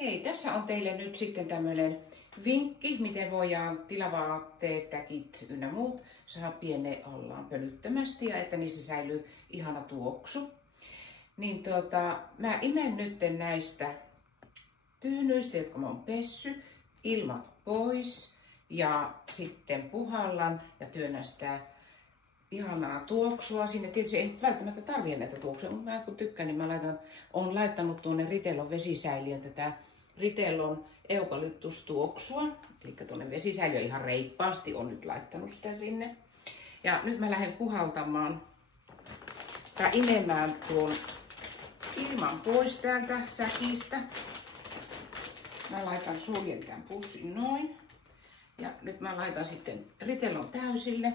Hei, tässä on teille nyt sitten tämmönen vinkki, miten voidaan tilavaatteet, täkit ynnä muut saada pieneen ollaan pölyttömästi ja että niissä säilyy ihana tuoksu. Niin mä imen nyt näistä tyynyistä, jotka mä oon pessy, ilmat pois ja sitten puhallan ja työnnän sitä ihanaa tuoksua sinne. Tietysti ei nyt välttämättä tarvitse näitä tuoksuja, mutta mä kun tykkään, niin olen laittanut tuonne Ritellon vesisäiliön tätä Ritellon eukalyptustuoksua. Eli tuonne vesisäiliön ihan reippaasti on nyt laittanut sitä sinne. Ja nyt mä lähden puhaltamaan tai imemään tuon ilman pois täältä säkistä. Mä suljen tämän pussin noin. Ja nyt mä laitan sitten Ritellon täysille.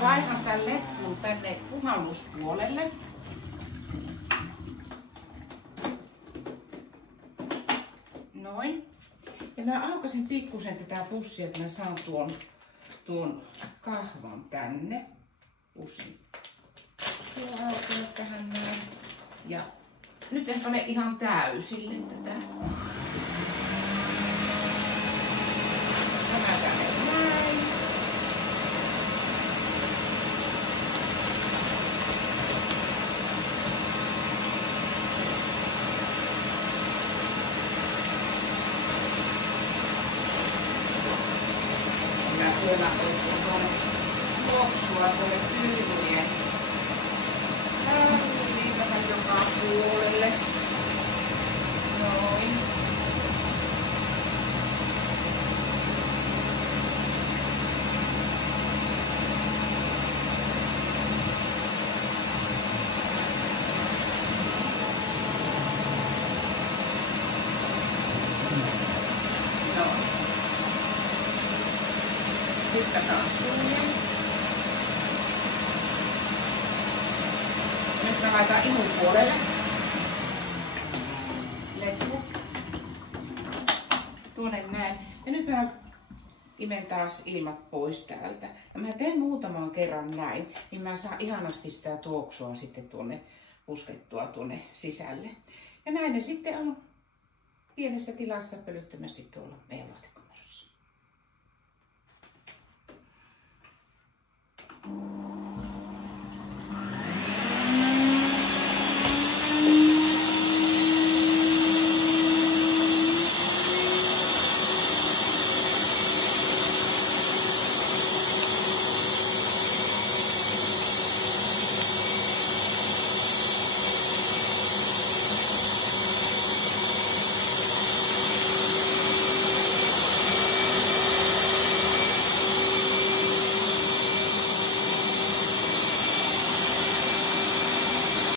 Vaihan tämän letkun tänne puhalluspuolelle. Noin. Ja mä aukasin pikkusen tätä pussia, että mä saan tuon kahvan tänne. Pussin suu aukeaa tähän näin. Ja nyt en pane ihan täysille tätä. Tämä tänne näin. Tuolla on tuoksua tuolle tyynyjen niin vähän joka puolelle. Noin. Sitten taas suljen. Nyt mä laitan ihun puolelle. Letku. Tuonne näin. Ja nyt mä imen taas ilmat pois täältä. Ja mä teen muutaman kerran näin, niin mä saan ihanasti sitä tuoksua sitten tuonne puskettua tuonne sisälle. Ja näin ne sitten on pienessä tilassa pölyttömästi tuolla meidän laatikomerossa.